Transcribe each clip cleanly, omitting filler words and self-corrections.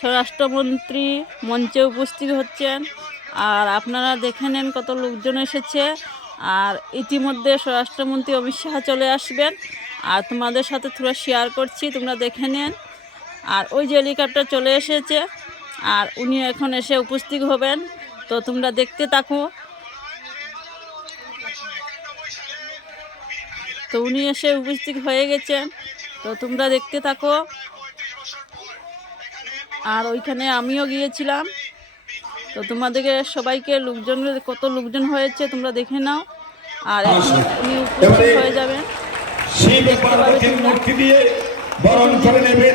স্বরাষ্ট্রমন্ত্রী মঞ্চে উপস্থিত হচ্ছেন। আর আপনারা দেখে নেন কত লোকজন এসেছে। আর ইতিমধ্যে স্বরাষ্ট্রমন্ত্রী অমিত শাহ চলে আসবেন। আর তোমাদের সাথে থোড়া শেয়ার করছি, তোমরা দেখে নেন। আর ওই যে হেলিকপ্টার চলে এসেছে, আর উনি এখন এসে উপস্থিত হবেন। তো তোমরা দেখতে থাকো। তো উনি এসে উপস্থিত হয়ে গেছেন, তো তোমরা দেখতে থাকো। আর ওইখানে আমিও গিয়েছিলাম। তো তোমাদেরকে সবাইকে লোকজনের কত লোকজন হয়েছে তোমরা দেখে নাও। আর এখন উনি উপস্থিত হয়ে যাবেন,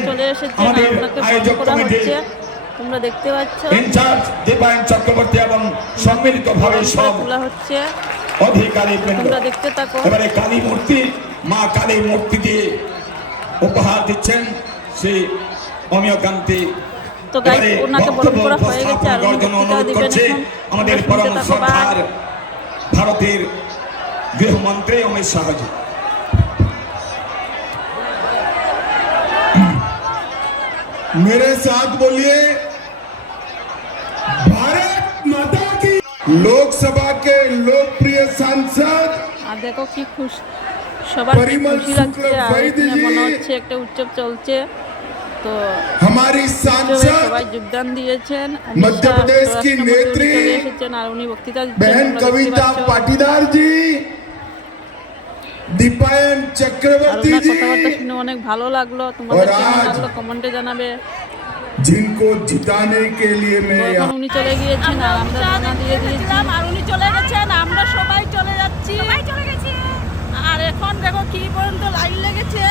চলে এসেছেন আর ওনাকে বরণ করা হচ্ছে, তোমরা দেখতে পাচ্ছ। চক্রবর্তী এবং সম্মিলিতভাবে সব তোলা হচ্ছে, অধিকারী তোমরা দেখতে থাকো। এবারে কালী মূর্তি, মা কালী মূর্তি দিয়ে উপহার দিচ্ছেন শ্রী অমিয়কান্তি। তো গাইস ওনাকে বরণ করা হয়ে গেছে আর উনি বক্তৃতা দিবেন এখন। আমাদের পরম শ্রদ্ধার ভারতের গৃহমন্ত্রী অমিত শাহজি। मेरे साथ बोलिए भारत माता की। लोकसभा के लोकप्रिय सांसद আর দেখো কি খুশি, সবার খুশি লাগছে। আর এখানে মনে হচ্ছে একটা উৎসব চলছে। তো हमारी सांसद সবাই যোগদান দিয়েছেন। मध्य प्रदेश की नेत्री এসেছেন আর উনি বক্তৃতা দিচ্ছেন। बहन कविता पाटीदार जी, दीपायन चक्रवर्ती जी, কথাবার্তা শুনে অনেক ভালো লাগলো। তোমাদের কেমন লাগলো কমেন্টে জানাবে। जिनको जिताने के लिए मैं এখন উনি চলে গিয়েছেন আর আমরা রওনা দিয়ে দিয়েছি। আর উনি চলে গেছেন, আমরা সবাই চলে যাচ্ছি। আর এখন দেখো কি পর্যন্ত লাইন লেগেছে।